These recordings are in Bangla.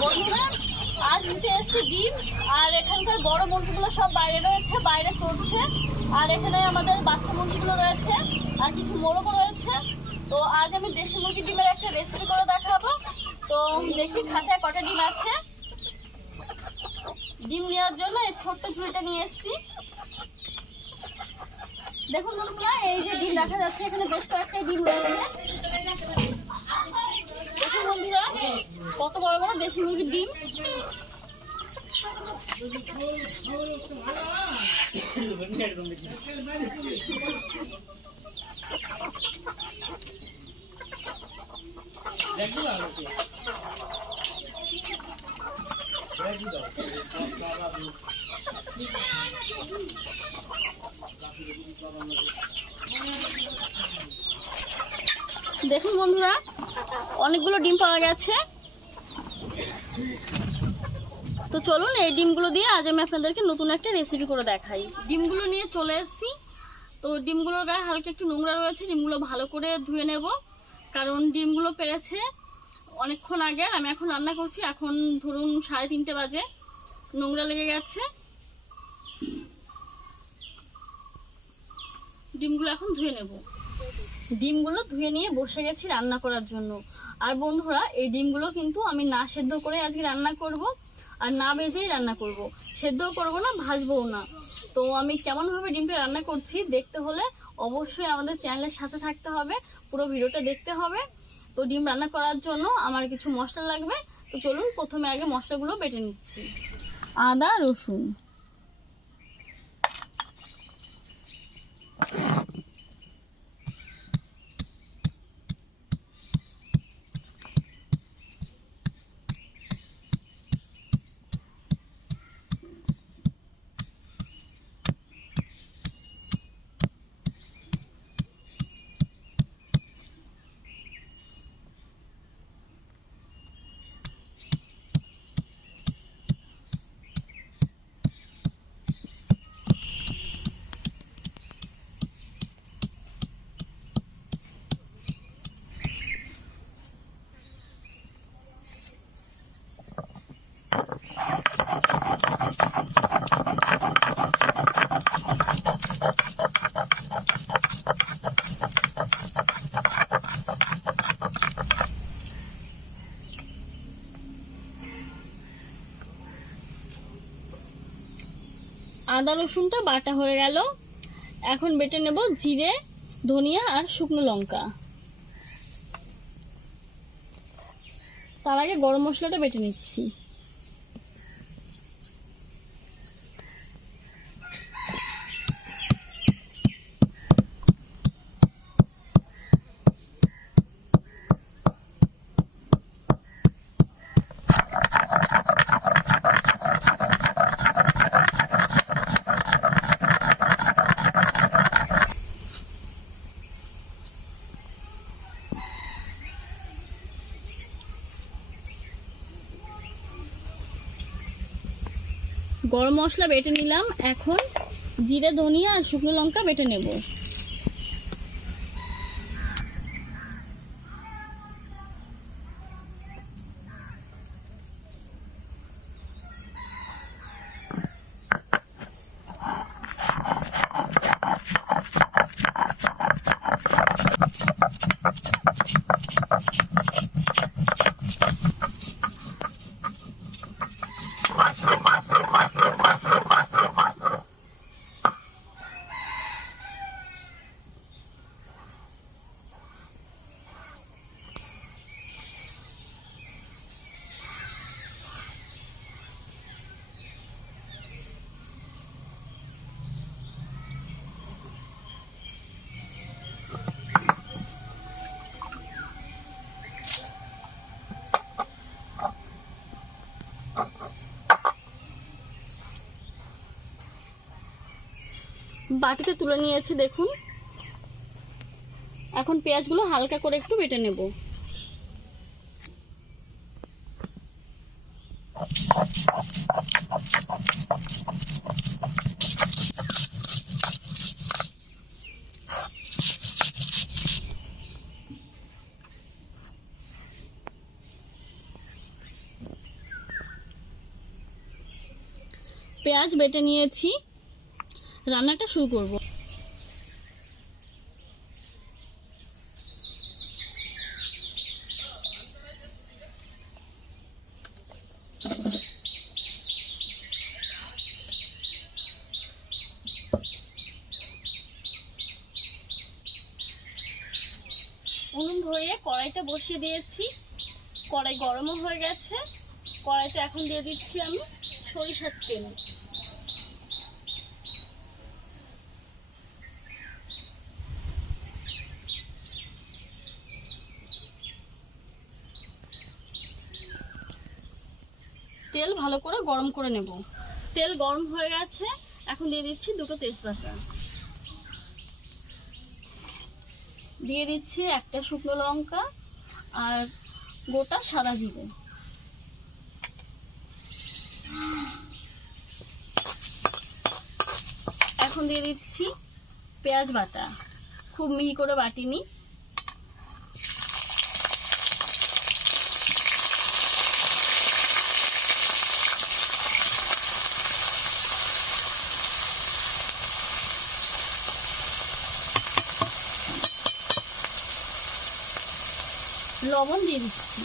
বন্ধুরা আজ নিতে এসেছি ডিম, আর এখানকার বড় মুরগিগুলো সব বাইরে রয়েছে, বাইরে চড়ছে। আর এখানে আমাদের বাচ্চা মুরগিগুলো রয়েছে আর কিছু মোরগও রয়েছে। তো আজ আমি দেশি মুরগি ডিমের একটা রেসিপি করে দেখাবো। তো দেখি খাঁচায় কটা ডিম আছে। ডিম নেওয়ার জন্য এই ছোট্ট ঝুড়িটা নিয়ে এসেছি। দেখুন বন্ধুরা, এই যে ডিম দেখা যাচ্ছে, এখানে বেশ কয়েকটা ডিম রয়েছে। দেখুন বন্ধুরা, কত বড় বড় দেশি মুরগির ডিম। দেখুন বন্ধুরা, অনেকগুলো ডিম পাওয়া গেছে। তো চলুন এই ডিমগুলো দিয়ে আজ আমি আপনাদেরকে নতুন একটা রেসিপি করে দেখাই। ডিমগুলো নিয়ে চলে এসেছি। তো ডিমগুলোর গায়ে হালকা একটু নোংরা রয়েছে, ডিমগুলো ভালো করে ধুয়ে নেব, কারণ ডিমগুলো পেরেছে অনেকক্ষণ আগে। আমি এখন রান্না করছি, এখন ধরুন 3:30 বাজে, নোংরা লেগে গেছে। ডিমগুলো এখন ধুয়ে নেব। ডিমগুলো ধুয়ে নিয়ে বসে গেছি রান্না করার জন্য। আর বন্ধুরা, এই ডিমগুলো কিন্তু আমি না সেদ্ধ করে আজকে রান্না করব, আর না ভেজেই রান্না করব। সেদ্ধও করব না, ভাজবও না। তো আমি কেমনভাবে ডিমটা রান্না করছি দেখতে হলে অবশ্যই আমাদের চ্যানেলের সাথে থাকতে হবে, পুরো ভিডিওটা দেখতে হবে। তো ডিম রান্না করার জন্য আমার কিছু মশলা লাগবে। তো চলুন প্রথমে আগে মশলাগুলো বেটে নিচ্ছি। আদা রসুন, আদা রসুনটা বাটা হয়ে গেল। এখন বেটে নেব জিরে, ধনিয়া আর শুকনো লঙ্কা। তার আগে গরম মশলাটা বেটে নিচ্ছি। গরম মশলা বেটে নিলাম, এখন জিরে, ধনিয়া আর শুকনো লঙ্কা বেটে নেব। বাটিতে তুলে নিয়েছি। দেখুন এখন পেঁয়াজগুলো হালকা করে একটু বেটে নেব। পেঁয়াজ বেটে নিয়েছি, রান্নাটা শুরু করব। উনুন ধরিয়ে কড়াইটা বসিয়ে দিয়েছি, কড়াই গরমও হয়ে গেছে। কড়াইতে এখন দিয়ে দিচ্ছি আমি সরিষার তেল। তেল ভালো করে গরম করে নেব। তেল গরম হয়ে গেছে, এখন দিয়ে দিচ্ছি দুটো তেজপাতা, দিয়ে দিচ্ছি একটা শুকনো লঙ্কা আর গোটা সাদা জিরে। এখন দিয়ে দিচ্ছি পেঁয়াজ বাটা, খুব মিহি করে বাটিনি। লবণ দিয়ে দিচ্ছি।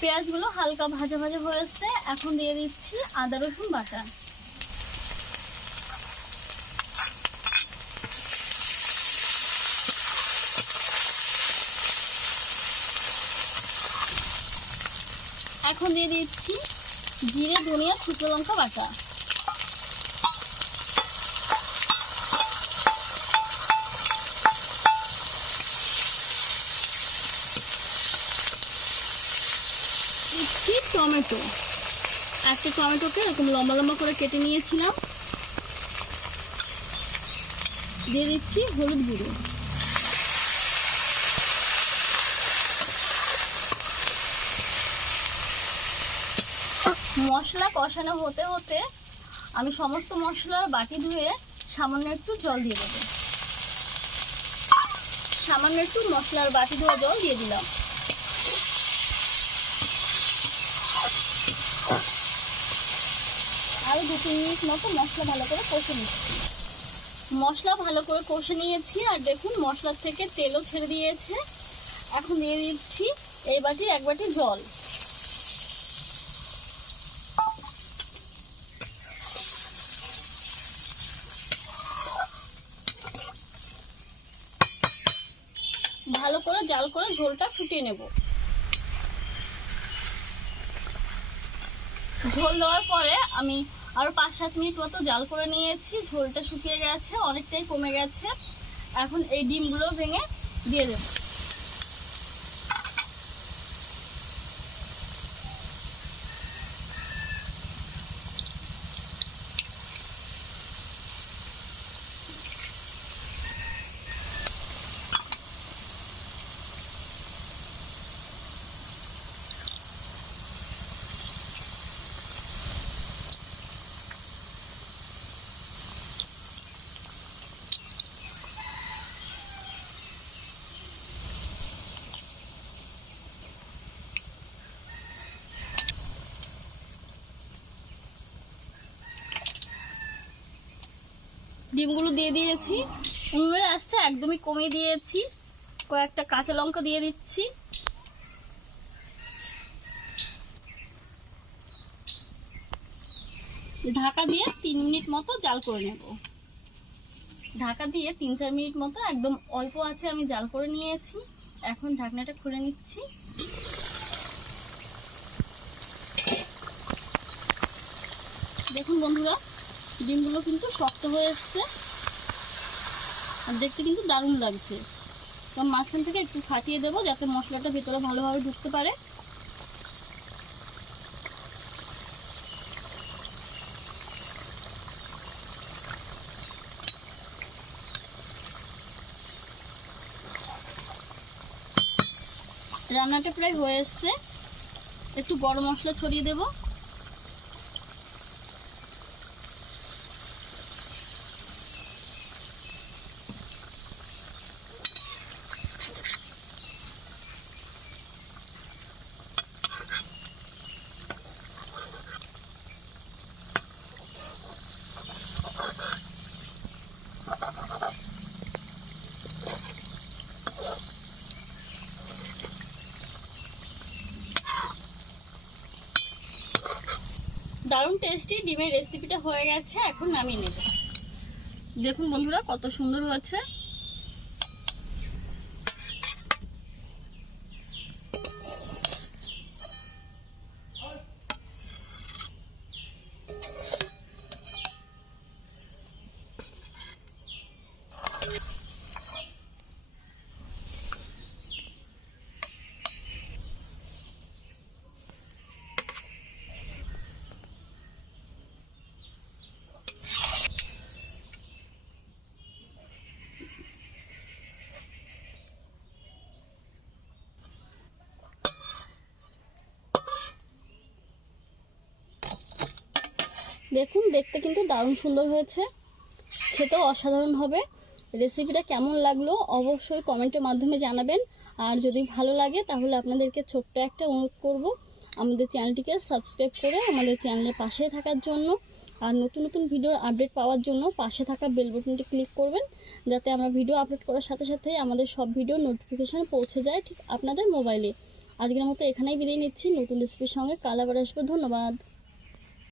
পেঁয়াজগুলো হালকা ভাজা ভাজা হয়েছে, এখন দিয়ে দিচ্ছি আদা রসুন বাটা। এখন দিয়ে দিচ্ছি জিরে ধনিয়া শুকনো লঙ্কা বাটা। দিচ্ছি টমেটো, একটা টমেটোকে এরকম লম্বা লম্বা করে কেটে নিয়েছিলাম। দিয়ে দিচ্ছি হলুদ গুঁড়ো, মশলা কষানো হতে হতে আমি সমস্ত মশলার বাটি ধুয়ে সামান্য একটু জল দিয়ে দেবো। সামান্য একটু মশলার বাটি ধোয়া জল দিয়ে দিলাম। আরো 2-3 মিনিট মতো মশলা ভালো করে কষে নিচ্ছি। মশলা ভালো করে কষে নিয়েছি, আর দেখুন মশলার থেকে তেলও ছেড়ে দিয়েছে। এখন দিয়ে দিচ্ছি এই বাটি 1 বাটি জল। ভালো করে জাল করে ঝোলটা ফুটিয়ে নেব। ঝোল দেওয়ার পরে আমি আরো 5-7 মিনিট মতো জাল করে নিয়েছি। ঝোলটা শুকিয়ে গেছে, অনেকটাই কমে গেছে। এখন এই ডিমগুলো ভেঙে দিয়ে দেব। ডিমগুলো দিয়ে দিয়েছি, উনুনের আঁচটা একদমই কমিয়ে দিয়েছি। কয়েকটা কাঁচা লঙ্কা দিয়ে দিচ্ছি। ঢাকা দিয়ে 3 মিনিট মতো জাল করে নেব। ঢাকা দিয়ে 3-4 মিনিট মতো একদম অল্প আছে আমি জাল করে নিয়েছি। এখন ঢাকনাটা খুলে নিচ্ছি। দেখুন বন্ধুরা, ডিমগুলো কিন্তু শক্ত হয়ে এসছে আর দেখতে কিন্তু দারুণ লাগছে। তো মাঝখান থেকে একটু ফাটিয়ে দেবো যাতে মশলাটা ভেতরে ভালোভাবে ঢুকতে পারে। রান্নাটা প্রায় হয়ে এসছে, একটু গরম মশলা ছড়িয়ে দেব। দারুণ টেস্টি ডিমের রেসিপিটা হয়ে গেছে, এখন নামিয়ে নেব। দেখুন বন্ধুরা কত সুন্দর হয়েছে। দেখুন দেখতে কিন্তু দারুণ সুন্দর হয়েছে, খেতেও অসাধারণ হবে। রেসিপিটা কেমন লাগলো অবশ্যই কমেন্টের মাধ্যমে জানাবেন। আর যদি ভালো লাগে তাহলে আপনাদেরকে ছোট্ট একটা অনুরোধ করব, আমাদের চ্যানেলটিকে সাবস্ক্রাইব করে আমাদের চ্যানেলের পাশে থাকার জন্য, আর নতুন নতুন ভিডিওর আপডেট পাওয়ার জন্য পাশে থাকা বেল বাটনটি ক্লিক করবেন, যাতে আমরা ভিডিও আপলোড করার সাথে সাথে আমাদের সব ভিডিও নোটিফিকেশান পৌঁছে যায় ঠিক আপনাদের মোবাইলে। আজকের মতো এখানেই বিদায় নিচ্ছি, নতুন রেসিপির সঙ্গে কাল আবার আসবো। ধন্যবাদ।